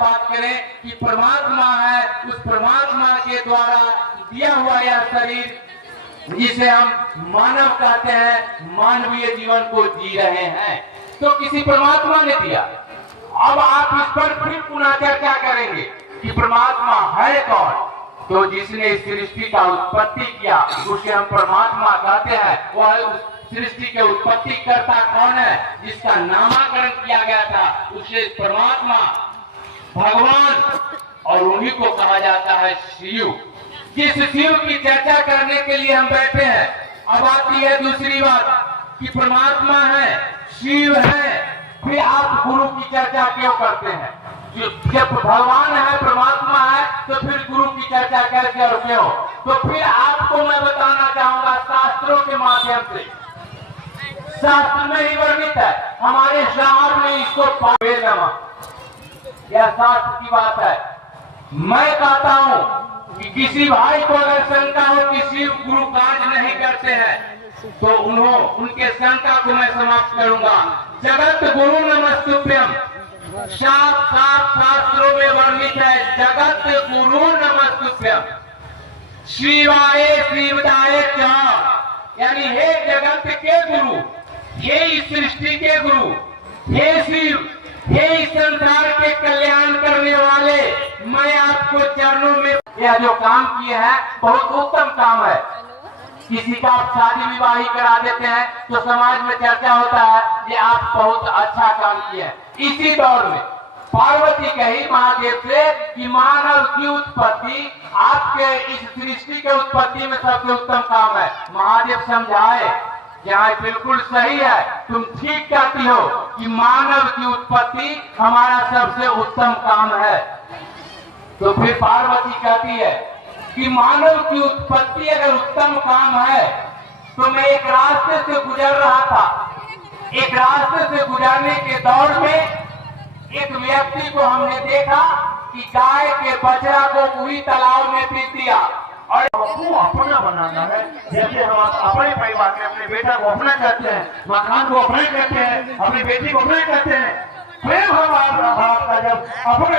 बात करें कि परमात्मा है, उस परमात्मा के द्वारा दिया हुआ यह शरीर जिसे हम मानव कहते हैं, मानवीय जीवन को जी रहे हैं, तो किसी परमात्मा ने दिया। अब आप इस पर फिर पुनः चर्चा करेंगे कि परमात्मा है कौन। तो जिसने इस सृष्टि का उत्पत्ति किया उसे हम परमात्मा कहते हैं। वह सृष्टि के उत्पत्ति करता कौन है, जिसका नामकरण किया गया था, उसे परमात्मा भगवान, और उन्हीं को कहा जाता है शिव। जिस शिव की चर्चा करने के लिए हम बैठे हैं, अब आती है दूसरी बात कि परमात्मा है, शिव है, फिर आप गुरु की चर्चा क्यों करते हैं? जब भगवान है, परमात्मा है, तो फिर गुरु की चर्चा कैसे और क्यों? तो फिर आपको मैं बताना चाहूंगा शास्त्रों के माध्यम से। शास्त्र में ही वर्णित है, हमारे साहब ने इसको यह शास्त्र की बात है। मैं कहता हूं कि किसी भाई को अगर शंका हो कि शिव गुरु कार्य नहीं करते हैं, तो उनके शंका को मैं समाप्त करूंगा। जगत गुरु नमस्तुभ्यम, साफ शास्त्रों में वर्णित है, जगत गुरु नमस्तुभ्यम, शिवाय शिवदाय च, यानी हे जगत के गुरु, हे इस सृष्टि के गुरु, हे शिव, हे इस संसार के कल्याण करने वाले, मैं आपको चरणों में यह जो काम किए हैं बहुत उत्तम काम है। किसी का आप शादी विवाह ही करा देते हैं तो समाज में चर्चा होता है कि आप बहुत अच्छा काम किए हैं। इसी दौर में पार्वती कही महादेव से कि मानव की उत्पत्ति आपके इस सृष्टि के उत्पत्ति में सबसे उत्तम काम है। महादेव समझाए, यहाँ बिल्कुल सही है, तुम ठीक कहती हो कि मानव की उत्पत्ति हमारा सबसे उत्तम काम है। तो फिर पार्वती कहती है कि मानव की उत्पत्ति अगर उत्तम काम है, तो मैं एक रास्ते से गुजर रहा था, एक रास्ते से गुजरने के दौर में एक व्यक्ति को हमने देखा कि गाय के बछड़ा को पूरी तालाब में फेंक दिया। और वो अपना बनाना है, जैसे हम अपने परिवार में अपने बेटा को अपना कहते हैं, मकान को अपना कहते हैं, अपनी बेटी को अपना कहते हैं, प्रेम हमारा भाव का जब अपने